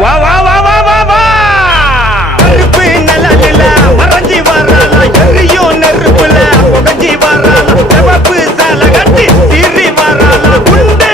வா வா வா வா வா வா கருப்பு நிழலில மறைஞ்சி வராளா எரியும் நெருப்புல புகஞ்சி வராளா சிவப்பு சேலை கட்டி சீறி வராளா குண்டு